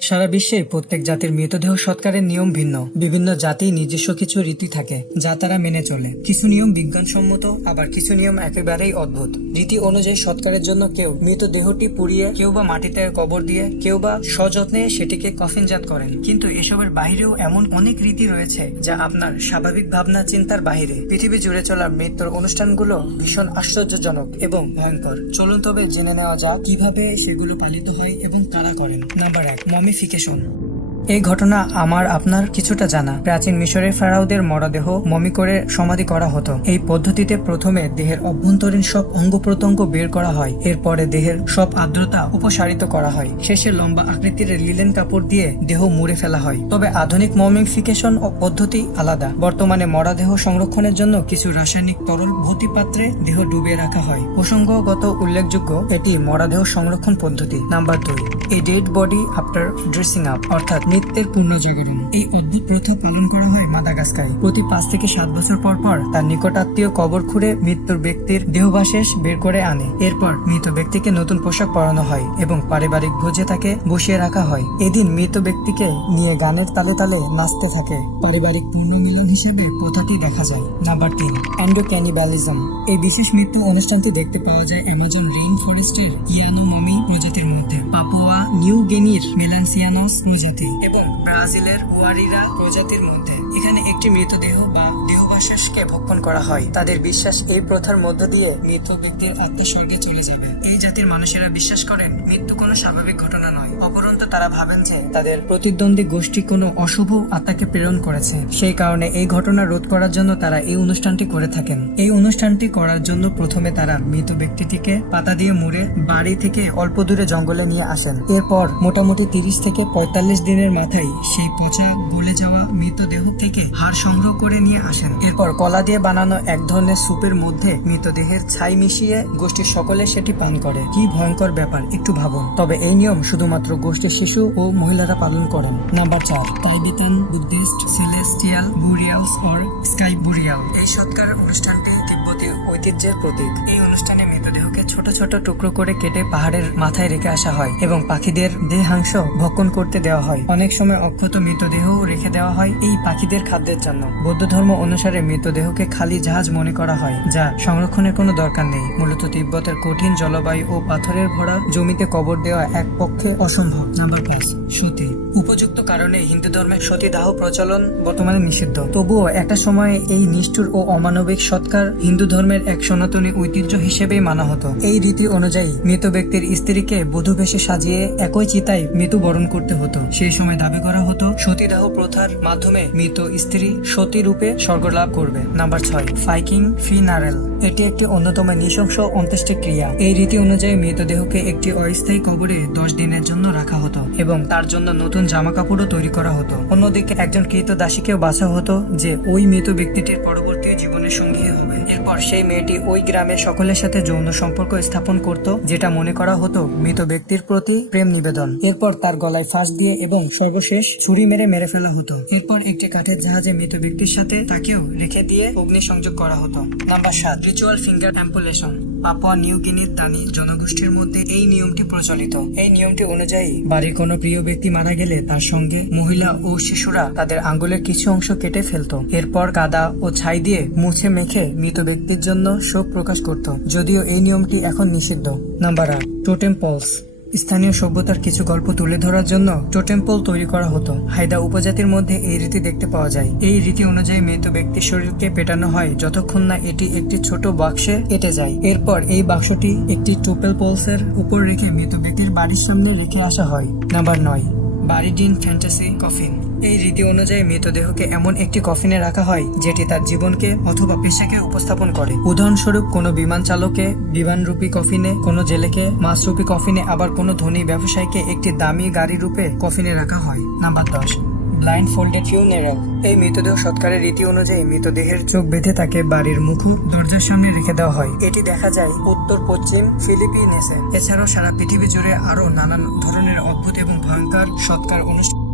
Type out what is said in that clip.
সারা বিশ্বে প্রত্যেক জাতির মৃতদেহ সৎকারের নিয়ম ভিন্ন। বিভিন্ন জাতির নিজস্ব কিছু রীতি থাকে যা তারা মেনে চলে। কিছু নিয়ম বিজ্ঞানসম্মত, আবার কিছু নিয়ম একেবারেই অদ্ভুত। রীতি অনুযায়ী সৎকারের জন্য কেউ মৃতদেহটি পুড়িয়ে, কেউ বা মাটিতে কবর দিয়ে, কেউ বা সযত্নে সেটিকে কফিনজাত করেন। কিন্তু এসবের বাহিরেও এমন অনেক রীতি রয়েছে যা আপনার স্বাভাবিক ভাবনা চিন্তার বাহিরে। পৃথিবী জুড়ে চলা মৃত্যুর অনুষ্ঠানগুলো ভীষণ আশ্চর্যজনক এবং ভয়ঙ্কর। চলুন তবে জেনে নেওয়া যাক কিভাবে সেগুলো পালিত হয় এবং কারা করেন। Number 1, mummification. এই ঘটনা আপনার কিছুটা জানা। প্রাচীন মিশরের ফেরাওদের মরদেহ মমি করে সমাধি করা হতো। এই পদ্ধতিতে প্রথমে দেহের অভ্যন্তরীণ সব অঙ্গ প্রত্যঙ্গ বের করা হয়, এরপরে দেহের সব আর্দ্রতা উপসারিত করা হয়, শেষে লম্বা আকৃতির লিলেন কাপড় দিয়ে দেহ মুড়ে ফেলা হয়। তবে আধুনিক মমিফিকেশন পদ্ধতি আলাদা। বর্তমানে মরদেহ সংরক্ষণের জন্য কিছু রাসায়নিক তরল ভর্তি পাত্রে দেহ ডুবিয়ে রাখা হয়। প্রসঙ্গগত উল্লেখযোগ্য এটি মরদেহ সংরক্ষণ পদ্ধতি। Number 2, a dead body after dressing up, অর্থাৎ মৃত্যুর পুনর্জাগরণ। এই অদ্ভুত প্রথা পালন করা হয় মাদাগাস্কারে। প্রতি 5 থেকে 7 বছর পর পর তার নিকটাত্মীয় কবর খুঁড়ে মৃত্যুর ব্যক্তির দেহাবশেষ বের করে আনে। এরপর মৃত ব্যক্তিকে নতুন পোশাক পরানো হয় এবং পারিবারিক ভোজে তাকে বসিয়ে রাখা হয়। এদিন মৃত ব্যক্তিকে নিয়ে গানের তালে তালে নাচতে থাকে। পারিবারিক পুনর্মিলন হিসেবে প্রথাটি দেখা যায়। নাম্বার 3, এন্ডোক্যানিবালিজম। এই বিশেষ মৃত্যু অনুষ্ঠানটি দেখতে পাওয়া যায় অ্যামাজন রেইন ফরেস্টের ইয়ানোমমি প্রজাতির মধ্যে, পাপুয়া নিউ গিনির মেলান্সিয়ানস প্রজাতি এবং ব্রাজিলের ওয়ারিরা প্রজাতির মধ্যে। এখানে একটি মৃতদেহ বা দেহাবশেষকে ভক্ষণ করা হয়। তাদের বিশ্বাস, এই প্রথার মধ্য দিয়ে মৃত ব্যক্তির আত্মা স্বর্গে চলে যাবে। এই জাতির মানুষেরা বিশ্বাস করেন মৃত্যু কোনো স্বাভাবিক ঘটনা নয়, অপরন্তু তারা ভাবেন যে তাদের প্রতিদ্বন্দ্বী গোষ্ঠী কোনো অশুভ আত্মাকে প্রেরণ করেছে। সেই কারণে এই ঘটনা রোধ করার জন্য তারা এই অনুষ্ঠানটি করে থাকেন। এই অনুষ্ঠানটি করার জন্য প্রথমে তারা মৃত ব্যক্তিটিকে পাতা দিয়ে মুড়ে বাড়ি থেকে অল্প দূরে জঙ্গলে নিয়ে আসেন। এরপর মোটামুটি 30 থেকে 45 দিনের মাথায় সেই পচা গলে যাওয়া মৃতদেহ থেকে হাড় সংগ্রহ করে নিয়ে আসেন। এরপর কলা দিয়ে বানানো এক ধরনের স্যুপের মধ্যে মৃতদেহের ছাই মিশিয়ে গোষ্ঠীর সকলে সেটি পান করে। কি ভয়ঙ্কর ব্যাপার, একটু ভাবুন। তবে এই নিয়ম শুধুমাত্র গোষ্ঠীর শিশু ও মহিলারা পালন করেন। Number 4, Tibetan Buddhist celestial burials or sky burial. এই সৎকার অনুষ্ঠানটি তিব্বতী ঐতিহ্যের প্রতীক। এই অনুষ্ঠানে মৃতদেহকে ছোট ছোট টুকরো করে কেটে পাহাড়ের মাথায় রেখে আসা হয় এবং পাখিদের দেহাংশ ভক্ষণ করতে দেওয়া হয়। অনেক সময় অক্ষত মৃতদেহ রেখে দেওয়া হয় এই পাখিদের খাদ্যের জন্য। বৌদ্ধ ধর্ম অনুসারে মৃতদেহকে খালি জাহাজ মনে করা হয়, যা সংরক্ষণের কোনো দরকার নেই। মূলত তিব্বতের কঠিন জলবায়ু ও পাথরের ভরা জমিতে কবর দেওয়া এক পক্ষে অসম্ভব। নাম্বার 5, সতী। উপযুক্ত কারণে হিন্দু ধর্মে সতীদাহ প্রচলন বর্তমানে নিষিদ্ধ। তবুও একটা সময় এই নিষ্ঠুর ও অমানবিক সৎকার হিন্দু ধর্মের এক সনাতনী ঐতিহ্য হিসেবেই মানা হতো। এই রীতি অনুযায়ী মৃত ব্যক্তির স্ত্রীকে বধূ বেশে সাজিয়ে একই চিতায় মৃত্যুবরণ করতে হতো। সেই সময় দাবি করা হতো সতীদাহ প্রথার মাধ্যমে মৃত স্ত্রী সতী রূপে স্বর্গ লাভ করবে। নাম্বার 6, ফাইকিং ফিনারেল। এটি একটি অন্যতম নৃশংস অন্ত্যেষ্টিক্রিয়া। এই রীতি অনুযায়ী মৃতদেহকে একটি অস্থায়ী কবরে 10 দিনের জন্য রাখা হতো এবং তার জন্য নতুন জামা কাপড়ও তৈরি করা হতো। অন্যদিকে একজন কৃতদাসীকেও বাছা হতো যে ওই মৃত ব্যক্তিটির পরবর্তী জীবনের সঙ্গী হবে। এরপর সেই মেয়েটি ওই গ্রামের সকলের সাথে যৌন সম্পর্ক স্থাপন করত, যেটা মনে করা হতো মৃত ব্যক্তির প্রতি প্রেম নিবেদন। এরপর তার গলায় ফাঁস দিয়ে এবং সর্বশেষ ছুরি মেরে ফেলা হতো। এরপর একটি কাঠের জাহাজে মৃত ব্যক্তির সাথে তাকেও রেখে দিয়ে অগ্নিসংযোগ করা হতো। Number 7, ritual finger amputation. Papua New গিনির দানি জনগোষ্ঠীর মধ্যে এই নিয়মটি প্রচলিত। এই নিয়মটি অনুযায়ী বাড়ির কোনো প্রিয় ব্যক্তি মারা গেলে তার সঙ্গে মহিলা ও শিশুরা তাদের আঙ্গুলের কিছু অংশ কেটে ফেলতো। এরপর কাদা ও ছাই দিয়ে মুছে মেখে মৃত ব্যক্তির জন্য শোক প্রকাশ করত, যদিও এই নিয়মটি এখন নিষিদ্ধ। Number 8, totem poles. স্থানীয় সভ্যতার কিছু গল্প তুলে ধরার জন্য টোটেম পোল তৈরি করা হতো। হায়দা উপজাতির মধ্যে এই রীতি দেখতে পাওয়া যায়। এই রীতি অনুযায়ী মৃত ব্যক্তির শরীরকে পেটানো হয় যতক্ষণ না এটি একটি ছোট বাক্সে কেটে যায়। এরপর এই বাক্সটি একটি টোপেল পোলসের উপর রেখে মৃত ব্যক্তির বাড়ির সামনে রেখে আসা হয়। Number 9, buried in fantasy coffin. এই রীতি অনুযায়ী মৃতদেহকে এমন একটি কফিনে রাখা হয় যেটি তার জীবনকে অথবা পেশাকে উপস্থাপন করে। উদাহরণস্বরূপ কোনো বিমান চালককে বিমানরূপী কফিনে, কোনো জেলেকে মাছরূপী কফিনে, আবার কোনো ধনী ব্যবসায়ীকে একটি দামি গাড়ি রূপে কফিনে রাখা হয়। Number 10, blind folded funeral. এই মৃতদেহ সৎকারের রীতি অনুযায়ী মৃতদেহের চোখ বেঁধে তাকে বাড়ির মুখ দরজার সামনে রেখে দেওয়া হয়। এটি দেখা যায় উত্তর পশ্চিম ফিলিপিনেসে। এছাড়াও সারা পৃথিবী জুড়ে আরো নানান ধরনের অদ্ভুত এবং ভয়ঙ্কর সৎকার অনুষ্ঠান